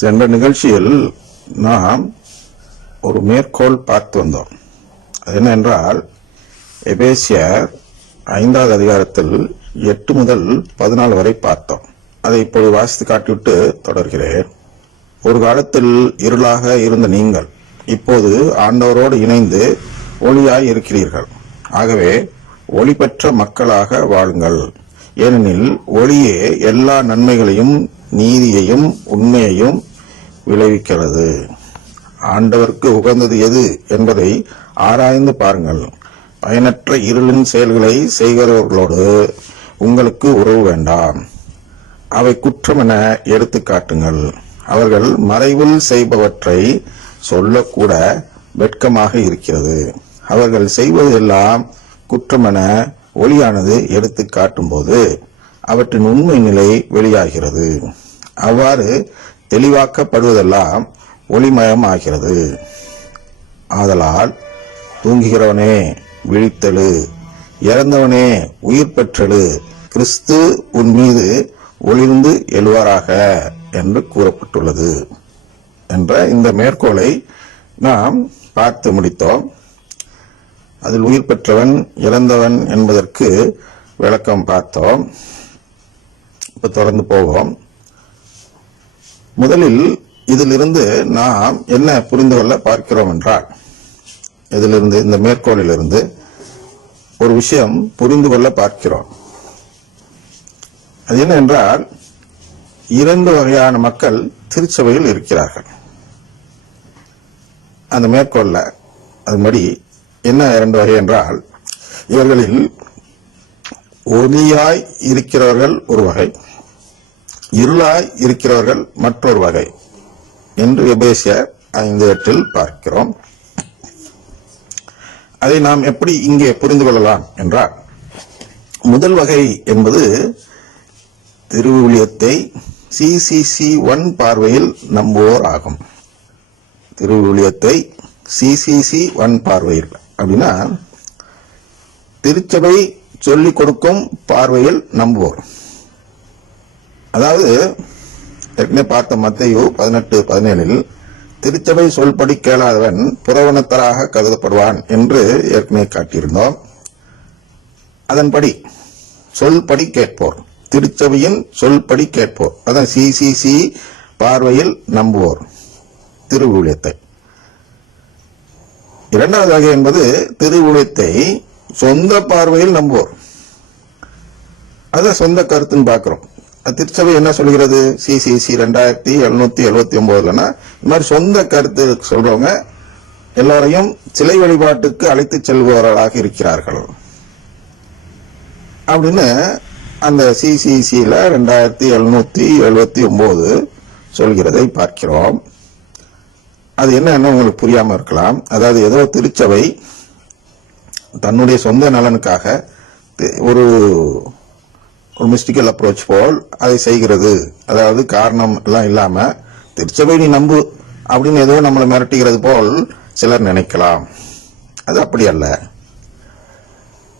சென்ற நிகழ்ச்சியில் நாம் ஒரு மேற்கோள் பார்த்து வந்தோம். அது என்னவென்றால், எபேசியர் 5வது அதிகாரத்தில் 8 முதல் 14 வரை பார்த்தோம். அதை இப்போது வாசித்து காட்டிவிட்டு தொடர்கிறேன். ஒரு காலத்தில் இருளாக இருந்த நீங்கள் இப்போது ஆண்டவரோடு இணைந்து ஒளியாய் இருக்கிறீர்கள். ஆகவே ஒளி பெற்ற மக்களாக வாழுங்கள். ஏனெனில் ஒளியே எல்லா நன்மைகளையும் நீதியையும் உண்மையையும் விளைவிக்கிறது. ஆண்டவருக்கு உகந்தது எது என்பதை ஆராய்ந்து பாருங்கள். பயனற்ற இருளின் செயல்களை செய்கிறவர்களோடு உங்களுக்கு உறவு வேண்டாம். அவை குற்றம் என எடுத்து காட்டுங்கள். அவர்கள் மறைவில் செய்பவற்றை சொல்லக்கூட வெட்கமாக இருக்கிறது. அவர்கள் செய்வது எல்லாம் குற்றம் என ஒளியானது எடுத்து காட்டும் போது அவற்றின் உண்மை நிலை வெளியாகிறது. அவ்வாறு தெளிவாக்கப்படுவதெல்லாம் ஒளிமயம் ஆகிறது. ஆதலால் தூங்குகிறவனே விழித்தெழு, இறந்தவனே உயிர் பெற்றெழு, கிறிஸ்து உன் மீது ஒளிர்ந்து எழுவாராக என்று கூறப்பட்டுள்ளது என்ற இந்த மேற்கோளை நாம் பார்த்து முடித்தோம். அதில் உயிர் பெற்றவன் இறந்தவன் என்பதற்கு விளக்கம் பார்த்தோம். இப்ப தொடர்ந்து போவோம். முதலில் இதிலிருந்து நாம் என்ன புரிந்து கொள்ள பார்க்கிறோம் என்றால், இதிலிருந்து இந்த மேற்கோளிலிருந்து ஒரு விஷயம் புரிந்து கொள்ள பார்க்கிறோம். அது என்ன என்றால், 2 வகையான மக்கள் திருச்சபையில் இருக்கிறார்கள். அந்த மேற்கோள்ல அதுபடி என்ன 2 வகை என்றால், இவர்களில் ஒளியாய் இருக்கிறவர்கள் ஒரு வகை, இருளாய் இருக்கிறவர்கள் மற்றொரு வகை என்று எபேசியர் 5:8 பார்க்கிறோம். அதை நாம் எப்படி இங்கே புரிந்து கொள்ளலாம் என்றால், முதல் வகை என்பது திருவிழியத்தை CCC1 பார்வையில் நம்புவோர் ஆகும். திருவிழியத்தை CCC1 பார்வையில் அப்படின்னா, திருச்சபை சொல்லிக் கொடுக்கும் பார்வையில் நம்புவோர். அதாவது ஏற்கனவே பார்த்த மத்தேயு 18:17 திருச்சபை சொல்படி கேளாதவன் புறவனத்தராக கருதப்படுவான் என்று ஏற்கனவே காட்டியிருந்தோம். அதன்படி சொல்படி கேட்போர், திருச்சபையின் சொல்படி கேட்போர், அதான் CCC பார்வையில் நம்புவோர் திருவுழியத்தை. 2வது வகை என்பது திருவுழியத்தை சொந்த பார்வையில் நம்புவோர். அதான் சொந்த கருத்துன்னு பார்க்கிறோம். திருச்சபை என்ன சொல்கிறது? CCC 2779 இந்த மாதிரி சொந்த கருத்து சொல்றவங்க எல்லாரையும் சிலை வழிபாட்டுக்கு அழைத்து செல்பவர்களாக இருக்கிறார்கள் அப்படின்னு அந்த CCCல 2779 சொல்கிறதை பார்க்கிறோம். அது என்ன உங்களுக்கு புரியாம இருக்கலாம். அதாவது ஏதோ திருச்சபை தன்னுடைய சொந்த நலனுக்காக ஒரு மிஸ்டிக்கல் அப்ரோச் போல் அதை செய்கிறது. அதாவது காரணம் எல்லாம் இல்லாம திருச்சபை நீ நம்பு அப்படின்னு ஏதோ நம்மளை மிரட்டுகிறது போல் சிலர் நினைக்கலாம். அது அப்படி அல்ல.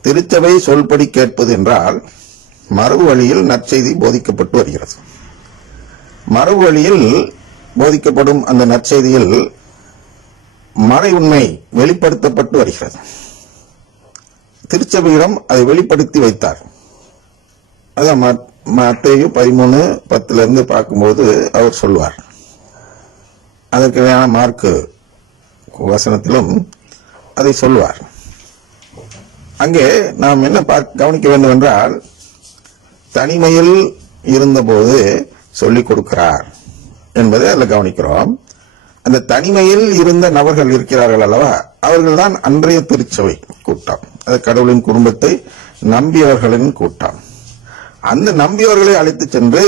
திருச்சபை சொல்படி கேட்பது என்றால் மரபு வழியில் நற்செய்தி போதிக்கப்பட்டு வருகிறது. மரபு வழியில் போதிக்கப்படும் அந்த நற்செய்தியில் மறை உண்மை வெளிப்படுத்தப்பட்டு வருகிறது. திருச்சபையிடம் அதை வெளிப்படுத்தி வைத்தார். அதான் மத்தேயு 13:10 பார்க்கும்போது அவர் சொல்வார். அதற்கு மார்க்கு வசனத்திலும் அதை சொல்வார். அங்கே நாம் என்ன கவனிக்க வேண்டும் என்றால், தனிமையில் இருந்தபோது சொல்லிக் கொடுக்கிறார் என்பதை அதில் கவனிக்கிறோம். அந்த தனிமையில் இருந்த நபர்கள் இருக்கிறார்கள் அல்லவா, அவர்கள்தான் அன்றைய திருச்சபை கூட்டம். அது கடவுளின் குடும்பத்தை நம்பியவர்களின் கூட்டம். அந்த நம்பியவர்களை அழைத்து சென்று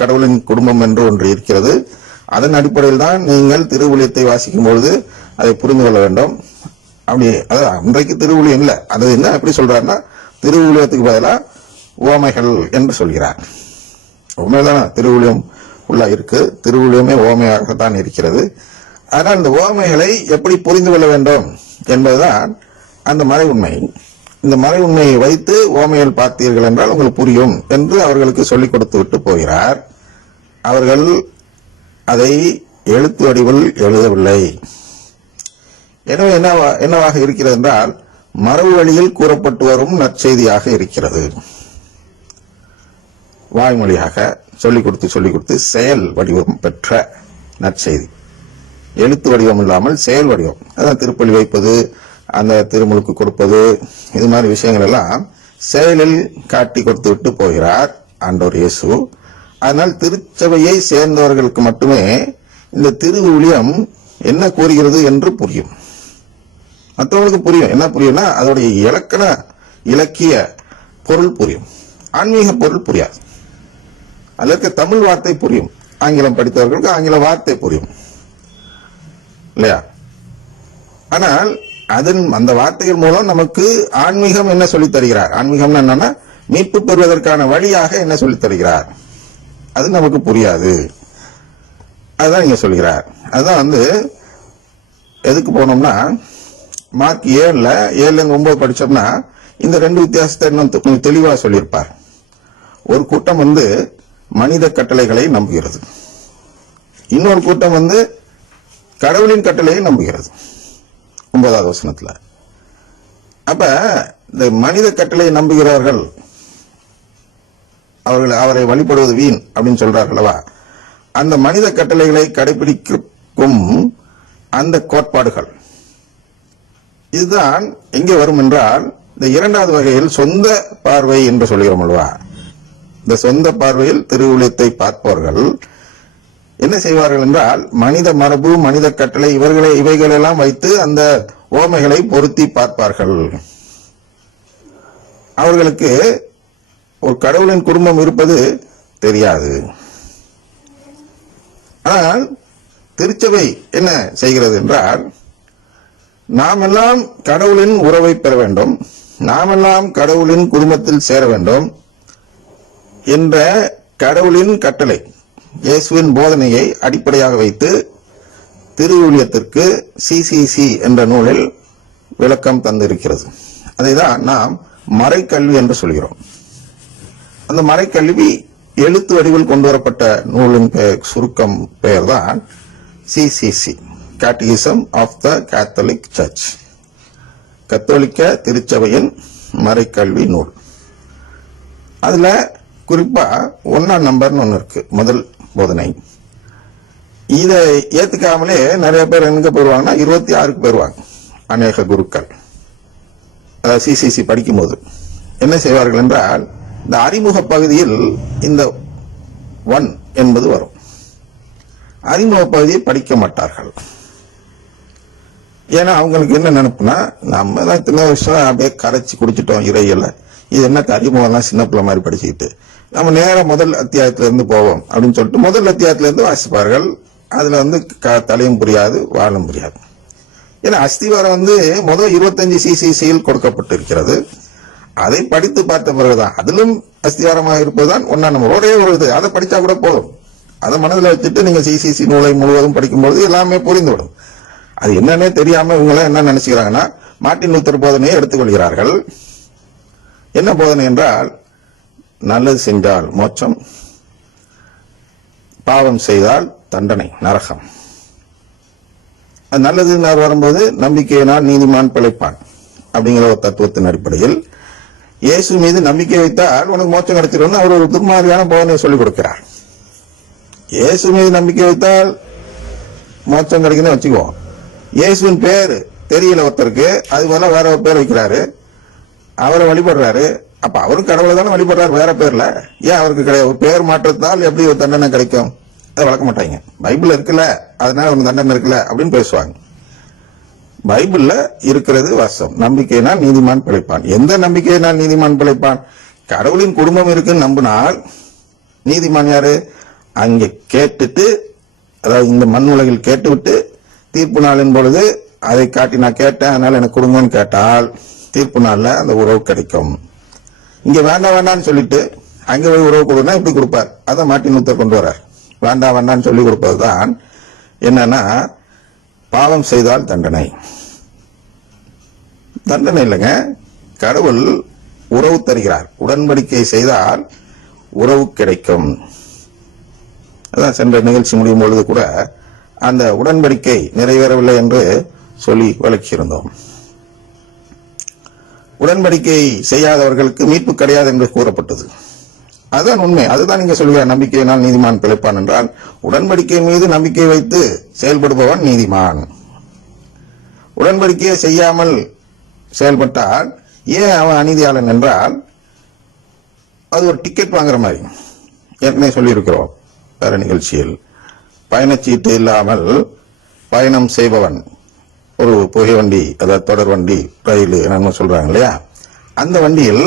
கடவுளின் குடும்பம் என்று ஒன்று இருக்கிறது. அதன் அடிப்படையில் தான் நீங்கள் திருவுழியத்தை வாசிக்கும் பொழுது அதை புரிந்து கொள்ள வேண்டும். அப்படி அதாவது அன்றைக்கு திருவுழியம் இல்லை, அது என்ன எப்படி சொல்றாருன்னா, திருவுழியத்துக்கு பதிலாக ஓமைகள் என்று சொல்கிறார். உண்மைதான திருவுழியம் உள்ள இருக்கு, திருவுழியமே ஓமையாகத்தான் இருக்கிறது. ஆனால் இந்த ஓமைகளை எப்படி புரிந்து கொள்ள வேண்டும் என்பதுதான் அந்த மறை உண்மை. இந்த மறை உண்மையை வைத்து ஓமையில் பார்த்தீர்கள் என்றால் உங்களுக்கு புரியும் என்று அவர்களுக்கு சொல்லிக் கொடுத்து விட்டு போகிறார். அவர்கள் அதை எழுத்து வடிவில் எழுதவில்லை. எனவே என்னவாக இருக்கிறது என்றால், மரபு வழியில் கூறப்பட்டு வரும் நற்செய்தியாக இருக்கிறது. வாய்மொழியாக சொல்லிக் கொடுத்து செயல் வடிவம் பெற்ற நற்செய்தி. எழுத்து வடிவம் இல்லாமல் செயல் வடிவம். அதான் திருப்பலி வைப்பது, அந்த திருமுழுக்கு கொடுப்பது, இது மாதிரி விஷயங்கள் எல்லாம் செயலில் காட்டி கொடுத்து விட்டு போகிறார் ஆண்டவர் இயேசு. அதனால் திருச்சபையை சேர்ந்தவர்களுக்கு மட்டுமே இந்த திருவிழியம் என்ன கூறுகிறது என்று புரியும். மற்றவர்களுக்கு புரியும். என்ன புரியும்னா, அதோடைய இலக்கிய பொருள் புரியும், ஆன்மீக பொருள் புரியாது. அதுல இருக்க தமிழ் வார்த்தை புரியும், ஆங்கிலம் படித்தவர்களுக்கு ஆங்கில வார்த்தை புரியும் இல்லையா? ஆனால் அந்த வார்த்தைகள் மூலம் நமக்கு ஆன்மீகம் என்ன சொல்லித் தருகிறார், ஆன்மீகம் என்னன்னா மீட்பு பெறுவதற்கான வழியாக என்ன சொல்லித் தருகிறார், அது நமக்கு புரியாது. அதுதான் இங்க சொல்கிறார். அதுதான் எதுக்கு போனோம்னா, மார்க் 7:9 படிச்சோம்னா இந்த ரெண்டு வித்தியாசத்தை இன்னும் தெளிவா சொல்லியிருப்பார். ஒரு கூட்டம் மனித கட்டளைகளை நம்புகிறது, இன்னொரு கூட்டம் கடவுளின் கட்டளையை நம்புகிறது. 9வது வசனத்துல. அப்ப இந்த மனித கட்டளையை நம்புகிறார்கள், அவரை வழிபடுவது வீண் அப்படின்னு சொல்றார்களவா, அந்த மனித கட்டளைகளை கடைபிடிக்கும் அந்த கோட்பாடுகள் இதுதான் எங்கே வரும் என்றால், இந்த இரண்டாவது வகையில் சொந்த பார்வை என்று சொல்கிறோம் அல்லவா. இந்த சொந்த பார்வையில் திருவுளியத்தை பார்ப்பவர்கள் என்ன செய்வார்கள் என்றால், மனித மரபு, மனித கட்டளை இவைகளெல்லாம் வைத்து அந்த ஓமைகளை பொருத்தி பார்ப்பார்கள். அவர்களுக்கு ஒரு கடவுளின் குடும்பம் இருப்பது தெரியாது. ஆனால் திருச்சபை என்ன செய்கிறது என்றால், நாமெல்லாம் கடவுளின் உறவை பெற வேண்டும், நாமெல்லாம் கடவுளின் குடும்பத்தில் சேர வேண்டும் என்ற கடவுளின் கட்டளை, இயேசுவின் போதனையை அடிப்படையாக வைத்து திருவுளியத்திற்கு சிசிசி என்ற நூலில் விளக்கம் தந்திருக்கிறது. அதைதான் நாம் மறைக்கல்வி என்று சொல்கிறோம். அந்த மறைக்கல்வி எழுத்து வடிவில் கொண்டு வரப்பட்ட நூலின் சுருக்கம் பெயர் தான் CCC, catechism of the Catholic Church, கத்தோலிக்க திருச்சபையின் மறைக்கல்வி நூல். அதுல குறிப்பா 1ஆம் நம்பர்னு ஒன்னு இருக்கு, முதல் போதனை. இதை ஏத்துக்காமலே நிறைய பேர் எங்க போயிருவாங்கன்னா 26க்கு போயிருவாங்க. அநேக குருக்கள் சிசிசி படிக்கும் போது என்ன செய்வார்கள் என்றால், இந்த அறிமுக பகுதியில் இந்த 1 என்பது வரும், அறிமுக பகுதியை படிக்க மாட்டார்கள். ஏன்னா அவங்களுக்கு என்ன நினைப்புனா, நம்ம தான் இத்தனை வருஷம் அப்படியே கரைச்சி குடிச்சிட்டோம் இறையில, இது என்ன அறிமுகம்லாம் சின்ன பிள்ளை மாதிரி படிச்சுக்கிட்டு, நம்ம நேரம் முதல் அத்தியாயத்திலிருந்து போவோம் அப்படின்னு சொல்லிட்டு முதல் அத்தியாயத்திலிருந்து வாசிப்பார்கள். அதுல தலையும் புரியாது, வாழும் புரியாது. ஏன்னா அஸ்திவாரம் முதல் 25 சிசிசியில் கொடுக்கப்பட்டிருக்கிறது. அதை படித்து பார்த்த பிறகுதான், அதிலும் அஸ்திவாரமாக இருப்பதுதான் 1ஆம் நம்பர். ஒரே ஒரு இது, அதை படிச்சா கூட போதும். அதை மனதில் வச்சுட்டு நீங்க சிசிசி நூலை முழுவதும் படிக்கும்போது எல்லாமே புரிந்துவிடும். அது என்னன்னே தெரியாம இவங்க என்ன நினைச்சுக்கிறாங்கன்னா, மார்ட்டின் லூத்தர் போதனையை எடுத்துக்கொள்கிறார்கள். என்ன போதனை என்றால், நல்லது செஞ்சால் மோட்சம், பாவம் செய்தால் தண்டனை, நரகம். நல்லது வரும்போது நம்பிக்கையினால் நீதிமான் பிழைப்பான் அப்படிங்கிற ஒரு தத்துவத்தின் அடிப்படையில் இயேசு மீது நம்பிக்கை வைத்தால் உனக்கு மோட்சம் கிடைச்சிடும் அவர் ஒரு துர்மாதிரியான போதனையை சொல்லிக் கொடுக்கிறார். இயேசு மீது நம்பிக்கை வைத்தால் மோட்சம் கிடைக்குன்னு வச்சுக்குவோம். இயேசுவின் பேரு தெரியல ஒருத்தருக்கு, அது போல வேற ஒரு பேர் வைக்கிறாரு, அவரை வழிபடுறாரு. அப்ப அவரும் கடவுளை தானே வழிபடுறாரு, வேற பேர்ல. ஏன் அவருக்கு கிடையாது? பேர் மாற்றத்தால் எப்படி ஒரு தண்டனை கிடைக்கும்? அதை வளர்க்க மாட்டாங்க. பைபிள் இருக்குல்ல, அதனால ஒரு தண்டனை இருக்குல்ல அப்படின்னு பேசுவாங்க. பைபிள்ல இருக்கிறது வாசம். நம்பிக்கையினால் நீதிமான் பிழைப்பான். எந்த நம்பிக்கையினால் நீதிமான் பிழைப்பான்? கடவுளின் குடும்பம் இருக்குன்னு நம்பினால் நீதிமான் யாரு? அங்கே கேட்டுட்டு, அதாவது இந்த மண் உலகில் கேட்டுவிட்டு தீர்ப்பு நாளின் பொழுது அதை காட்டி நான் கேட்டேன் அதனால எனக்கு கொடுங்கன்னு கேட்டால் தீர்ப்பு நாள்ல அந்த உறவு கிடைக்கும். இங்க வேண்டாம் வேண்டாம்னு சொல்லிட்டு அங்க போய் உறவு கொடுனா இப்படி கொடுப்பார். அதை மார்ட்டின் லூத்தர் கொண்டு வர்றார். வேண்டாம் வேண்டாம்னு சொல்லி கொடுப்பதுதான் என்னன்னா, பாவம் செய்தால் தண்டனை. தண்டனை இல்லைங்க, கடவுள் உறவு தருகிறார். உடன்படிக்கை செய்தால் உறவு கிடைக்கும். அதான் சென்ற நிகழ்ச்சி முடியும் பொழுது கூட அந்த உடன்படிக்கை நிறைவேறவில்லை என்று சொல்லி விளக்கியிருந்தோம். உடன்படிக்கை செய்யாதவர்களுக்கு மீட்பு கிடையாது என்று கூறப்பட்டது. அதுதான் உண்மை. அதுதான் நீங்க சொல்லுவ நம்பிக்கையினால் நீதிமான் பிழைப்பான் என்றால், உடன்படிக்கை மீது நம்பிக்கை வைத்து செயல்படுபவன் நீதிமான். உடன்படிக்கையை செய்யாமல் செயல்பட்டால் ஏன் அவன் அநீதியாளன் என்றால், அது ஒரு டிக்கெட் வாங்குற மாதிரி. ஏற்கனவே சொல்லியிருக்கிறோம் வேற நிகழ்ச்சியில், பயணச்சீட்டு இல்லாமல் பயணம் செய்பவன், ஒரு புகை வண்டி, அதாவது தொடர் வண்டி, ரயில் என்னன்னு சொல்றாங்க இல்லையா, அந்த வண்டியில்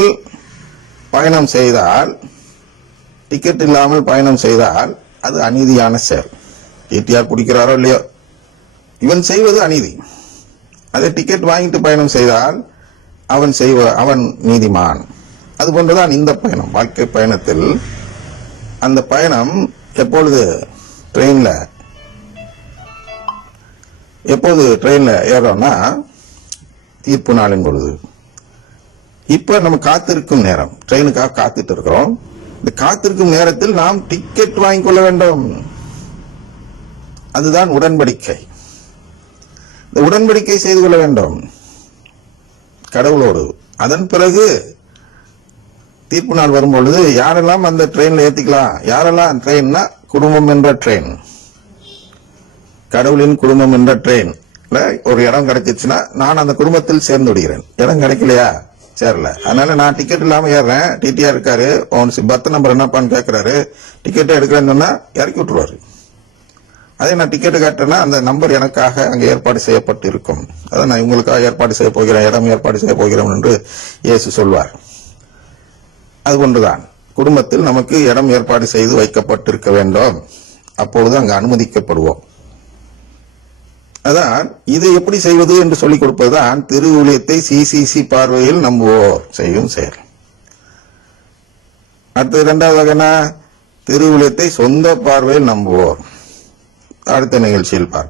பயணம் செய்தால், டிக்கெட் இல்லாமல் பயணம் செய்தால் அது அநீதியான செயல். டிடிஆர் பிடிக்கிறாரோ இல்லையோ, இவன் செய்வது அநீதி. அதை டிக்கெட் வாங்கிட்டு பயணம் செய்தால் அவன் நீதிமான். அது போன்றுதான் இந்த பயணம், வாழ்க்கை பயணத்தில். அந்த பயணம் எப்பொழுது ட்ரெயின்ல ஏறோம்னா தீர்ப்பு நாளின் பொழுது. இப்ப நம்ம காத்திருக்கும் நேரம், ட்ரெயினுக்காக காத்துட்டு இருக்கிறோம். இந்த காத்திருக்கும் நேரத்தில் நாம் டிக்கெட் வாங்கிக் கொள்ள வேண்டும். அதுதான் உடன்படிக்கை. இந்த உடன்படிக்கை செய்து கொள்ள வேண்டும் கடவுளோடு. அதன் பிறகு தீர்ப்பு நாள் வரும்பொழுது யாரெல்லாம் அந்த ட்ரெயின்ல ஏத்திக்கலாம், யாரெல்லாம் ட்ரெயின்னா குடும்பம் என்ற ட்ரெயின், கடவுளின் குடும்பம் என்ற ட்ரெயின் ஒரு இடம் கிடைச்சிச்சுன்னா நான் அந்த குடும்பத்தில் சேர்ந்து விடுகிறேன். இடம் கிடைக்கலையா, சேரல, அதனால நான் டிக்கெட் இல்லாம ஏறேன். டிடிஆர் இருக்காரு, பர்த் நம்பர் என்னப்பான்னு கேட்கிறாரு, டிக்கெட்டை எடுக்கிறேன்னு சொன்னா இறக்கி விட்டுருவாரு. அதே நான் டிக்கெட்டு காட்டுறேன்னா அந்த நம்பர் எனக்காக அங்கே ஏற்பாடு செய்யப்பட்டு இருக்கும். அதை நான் இவங்களுக்காக ஏற்பாடு செய்ய போகிறேன், இடம் ஏற்பாடு செய்ய போகிறேன் என்று இயேசு சொல்வார். அது போன்றுதான் குடும்பத்தில் நமக்கு இடம் ஏற்பாடு செய்து வைக்கப்பட்டிருக்க வேண்டும். அப்பொழுது அங்கு அனுமதிக்கப்படுவோம். அதான் இதை எப்படி செய்வது என்று சொல்லிக் கொடுப்பதுதான் திரு ஊழியத்தை சிசிசி பார்வையில் நம்புவோர் செய்யும் செயல். அடுத்து இரண்டாவது வகைனா திரு ஊழியத்தை சொந்த பார்வையில் நம்புவோர். அடுத்த நிகழ்ச்சியில் பார்ப்போம்.